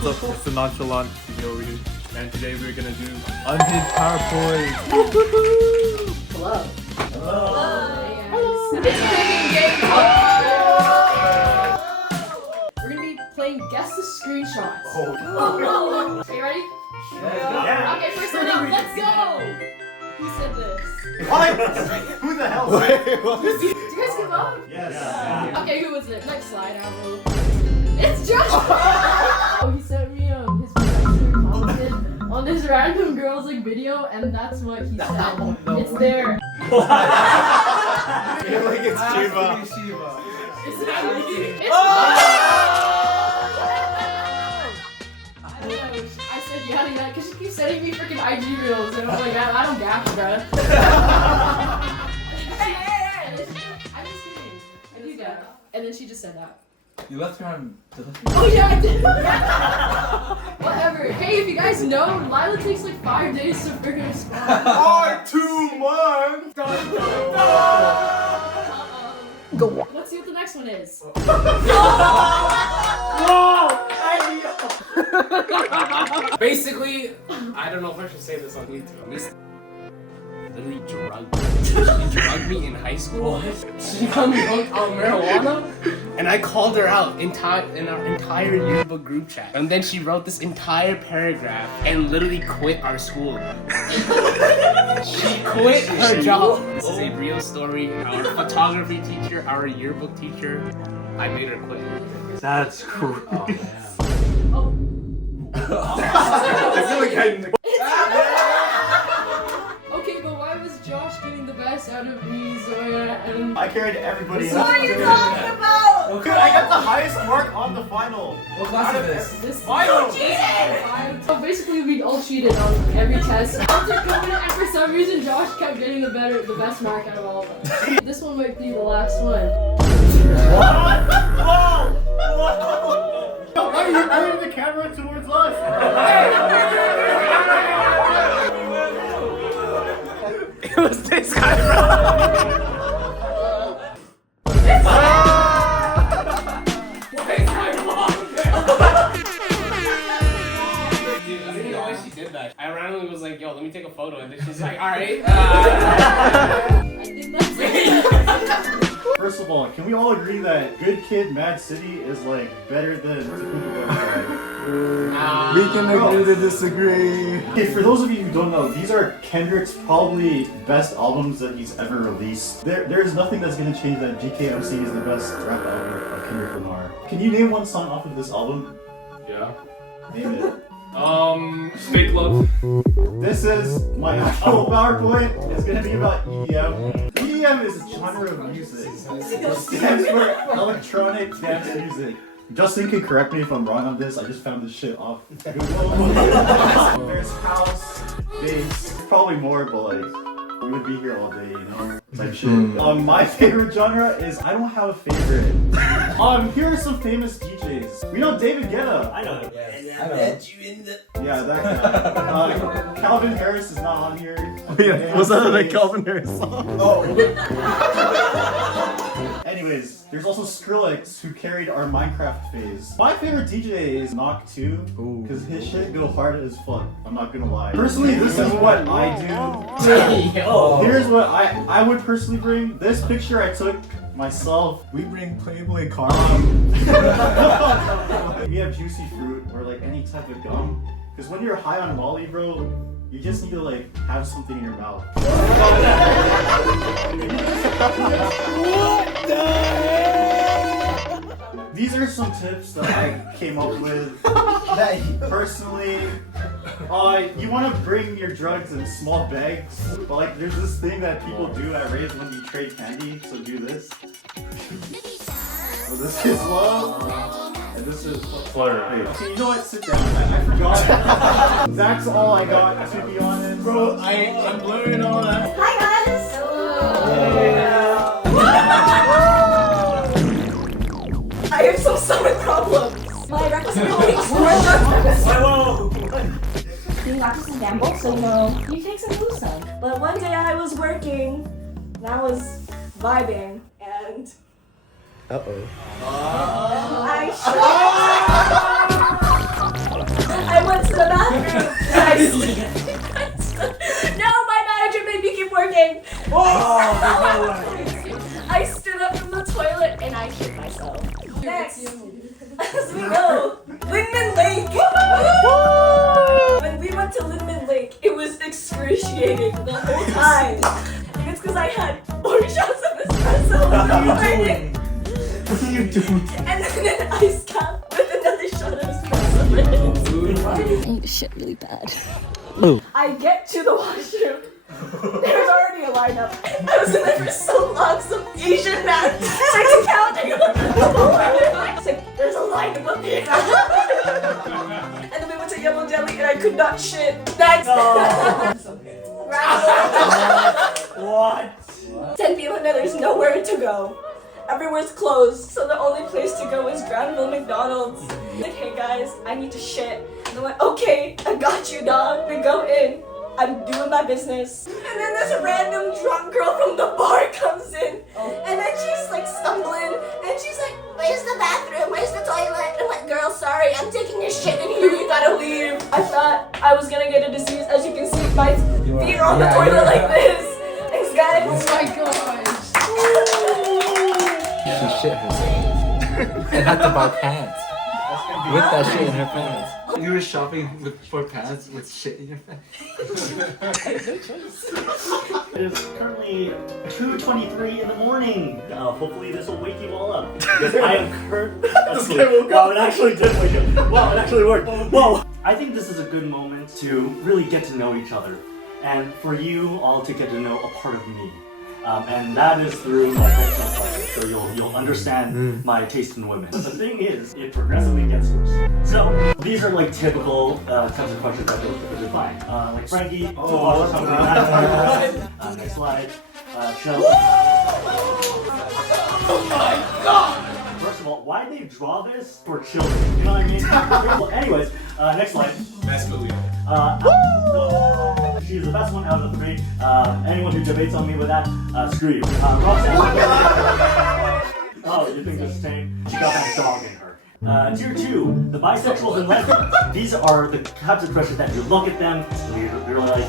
What's up? It's a nonchalant video here, and today we're gonna do unhinged PowerPoint. Hello. Hello. It's playing game We're gonna be playing guess the screenshots. Oh. Are you ready? Yeah. Okay, first one up. Let's go. Who said this? What? Who the hell? Did you guys give up? Yes. Yeah. Okay, who was it? Next slide, Avril. It's Josh. Oh, he sent me his professor commented on this random girl's like video, and that's what he said. It's there. You're like it's Shiva. Is it actually? It's I said yeah, because she keeps sending me freaking IG reels, and I'm like, I don't gap, bruh. I'm just kidding. I do gap. And then she just said that. You left her on. Oh yeah, I did. Whatever. Hey, if you guys know, Lila takes like 5 days to figure a spot. 2 months. Go. Let's see what the next one is. Basically, I don't know if I should say this on YouTube. This literally drugged me. She drugged me in high school. She got me hooked on marijuana, and I called her out in our entire yearbook group chat. And then she wrote this entire paragraph and literally quit our school. She quit her job. This is a real story. Our photography teacher, our yearbook teacher, I made her quit. That's crazy. Oh. I feel like I. Okay, but why was Josh doing the best out of me, Zoya, and... I carried everybody. What are you talking about? Dude, I got the highest mark on the final. What class is this? This Final. So basically, we all cheated on every test. And for some reason, Josh kept getting the best mark out of all of us. This one might be the last one. Whoa! Whoa! Are you the camera towards us? It was this guy, bro. I randomly was like, yo, let me take a photo, and then she's like, alright. I think that's it. First of all, can we all agree that Good Kid, Mad City is like better than We can agree to disagree. Okay, for those of you who don't know, these are Kendrick's probably best albums that he's ever released. There is nothing that's gonna change that. GKMC is the best rap album of Kendrick Lamar. Can you name one song off of this album? Yeah. Name it. Fake love. This is my actual PowerPoint. It's gonna be about EDM. EDM is a genre of music. It stands for electronic dance music. Justin can correct me if I'm wrong on this. I just found this shit off Google. There's house, bass, probably more, but like we would be here all day, you know? Type shit. My favorite genre is I don't have a favorite. Here are some famous DJs. We know David Guetta. I know. I know. Yeah, that guy. Calvin Harris is not on here. Yeah, was that a Calvin Harris song? Oh. Anyways, there's also Skrillex who carried our Minecraft phase. My favorite DJ is Knock 2 because his shit go hard as fuck. I'm not gonna lie. Personally, this is what I do. Here's what I would personally bring. This picture I took myself. We bring Playboy cards. We have juicy fruit or like any type of gum. Because when you're high on Molly, bro, you just need to like have something in your mouth. What the heck? These are some tips that I came up with. Personally, you want to bring your drugs in small bags, but like there's this thing that people do at raves when you trade candy. So do this. So this is love, and this is Flirt. Okay, you know what? Sit down. I forgot. That's all I got, to be honest. Bro, I'm blurring all that. Hi guys. I have some stomach problems. My responsibilities were being lactose and gamble, so you know, you take some booze some. But one day I was working, and I was vibing, and Uh-oh. I bathroom. No, my manager made me keep working. I stood up from the toilet and I shit myself. Next, as we know, Lindman Lake. When we went to Lindman Lake, it was excruciating the whole time. It's because I had 4 shots of espresso. What are you doing? What are you doing? And then an ice cap with another shot of espresso. I need to shit really bad. I get to the washroom. There's already a lineup. I was in there for so long, some Asian man starts counting. It's like, there's a lineup up here. And then we went to Yellow Deli and I could not shit. Next. What? 10 p.m. and there's nowhere to go. Everywhere's closed, so the only place to go is Granville McDonald's. Like, hey guys, I need to shit. And I'm like, okay, I got you, dog. We go in. I'm doing my business. And then this random drunk girl from the bar comes in. And then she's like stumbling. And she's like, where's the bathroom? Where's the toilet? And I'm like, girl, sorry, I'm taking a shit in here. You gotta leave. I thought I was gonna get a disease. As you can see, my feet are on the toilet like this. Thanks, guys. Oh my gosh. She shit herself and had to buy pants with that shit in her pants. You were shopping for pants with shit in your pants. It is currently 2:23 in the morning. Hopefully this will wake you all up. Because I am currently asleep. Wow, it actually did wake up. Wow, it actually worked. Whoa! I think this is a good moment to really get to know each other. And for you all to get to know a part of me. And that is through my fictional crushes. So you'll understand my taste in women. The thing is, it progressively gets worse. So these are like typical types of crushes that you'll typically find. Like Frankie, next slide. Chelsea. Oh my god! First of all, why did they draw this for children? You know what I mean? Well, anyways, next slide. Best movie. She's the best one out of the 3. Anyone who debates on me with that, screw you. Roxanne. Oh, you think this is tame? She got that dog in her. Tier 2, the bisexuals and lesbians. These are the types of crushes that you look at them, you're like,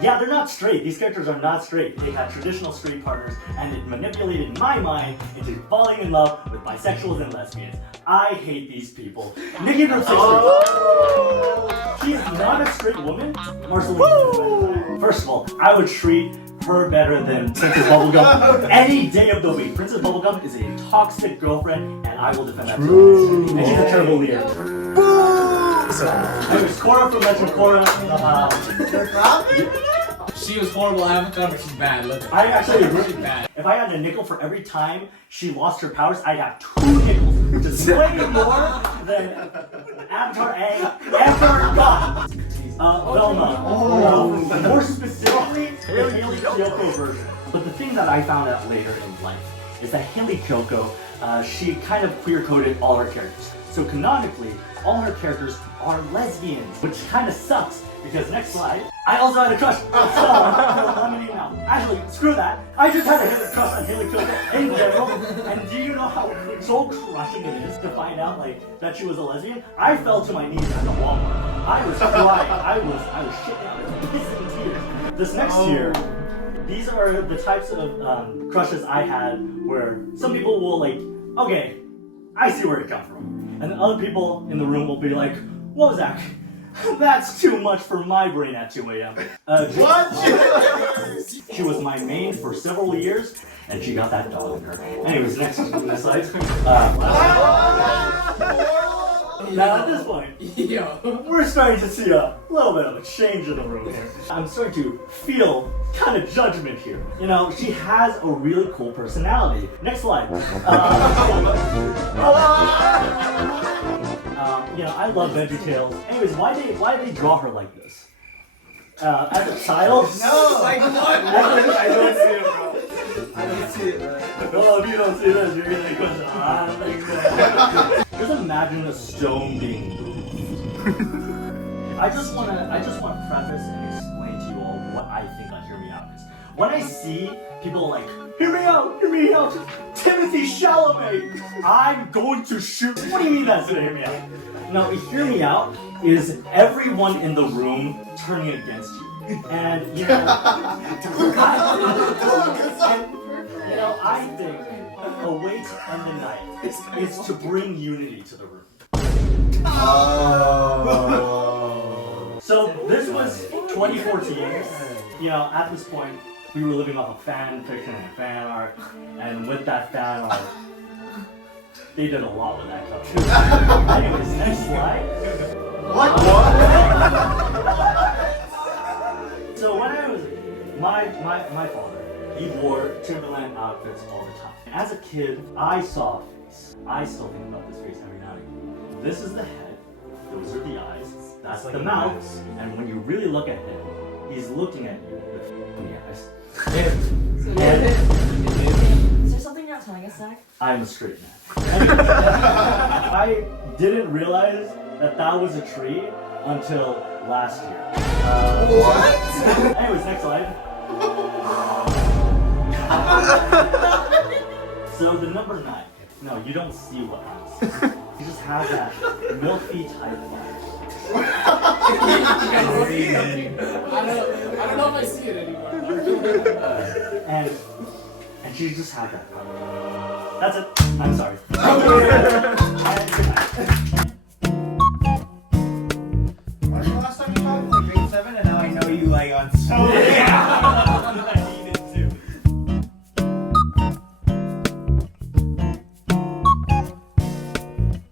yeah, they're not straight. These characters are not straight. They had traditional straight partners, and it manipulated my mind into falling in love with bisexuals and lesbians. I hate these people. Nikki from 60. She's not a straight woman. Marceline. First of all, I would treat her better than Princess Bubblegum any day of the week. Princess Bubblegum is a toxic girlfriend, and I will defend that. And she's a terrible leader. Anyways, Cora from Legend of Korra. She was horrible Avatar, but she's bad. Look, I actually agree. bad. If I had a nickel for every time she lost her powers, I'd have 2 nickels, which is way more than Avatar A ever got. Velma. More specifically, the Haley Kyoko version. But the thing that I found out later in life is that Haley Kyoko, she kind of queer-coded all her characters. So canonically, all her characters are lesbians, which kind of sucks. Because next slide, I also had a crush on someone. I'm gonna now. Actually, screw that. I just had a crush on Haley Kyoko in general. And do you know how soul crushing it is to find out like that she was a lesbian? I fell to my knees at the Walmart. I was crying. I was shitting out. I was pissing tears. This next tier, these are the types of crushes I had where some people will like, okay, I see where it comes from, and then other people in the room will be like, what was that? That's too much for my brain at 2 a.m. What? She was my main for several years, and she got that dog in her. Anyways, next slide. Now at this point, we're starting to see a little bit of a change in the room here. I'm starting to feel kind of judgment here. You know, she has a really cool personality. Next slide. You know, I love VeggieTales. Anyways, why they draw her like this? As a child? No! Like what? I don't see it, bro. I don't see it, bro. Well, if you don't see this, you're gonna question. Just imagine a stone being moved. I just want to preface and explain to you all what I think on Hear Me Out. Because when I see people like, hear me out, Timothy Chalamet, I'm going to shoot. What do you mean that's gonna hear me out? No, hear me out. Is everyone in the room turning against you? And you know, I think a way to end the night is to bring unity to the room. So this was 2014. You know, at this point, we were living off of fan fiction and fan art, and with that fan art, they did a lot with that cover. Anyways, next slide. What? So when I was my father, he wore Timberland outfits all the time. As a kid, I saw a face. I still think about this face every now and again. This is the head. Those are the eyes. That's the mouth. And when you really look at him, he's looking at you with the eyes. Is there something you're not telling us, Zach? I'm a straight man. I didn't realize that was a tree until last year. What? Anyways, next slide. So the number 9. No, you don't see what I'm seeing. You just have that milky type vibe. I don't know if I see it anymore. And you just have that vibe. That's it. I'm sorry. When's the last time you talked? Like grade 7, and now I know you like on so. Yeah.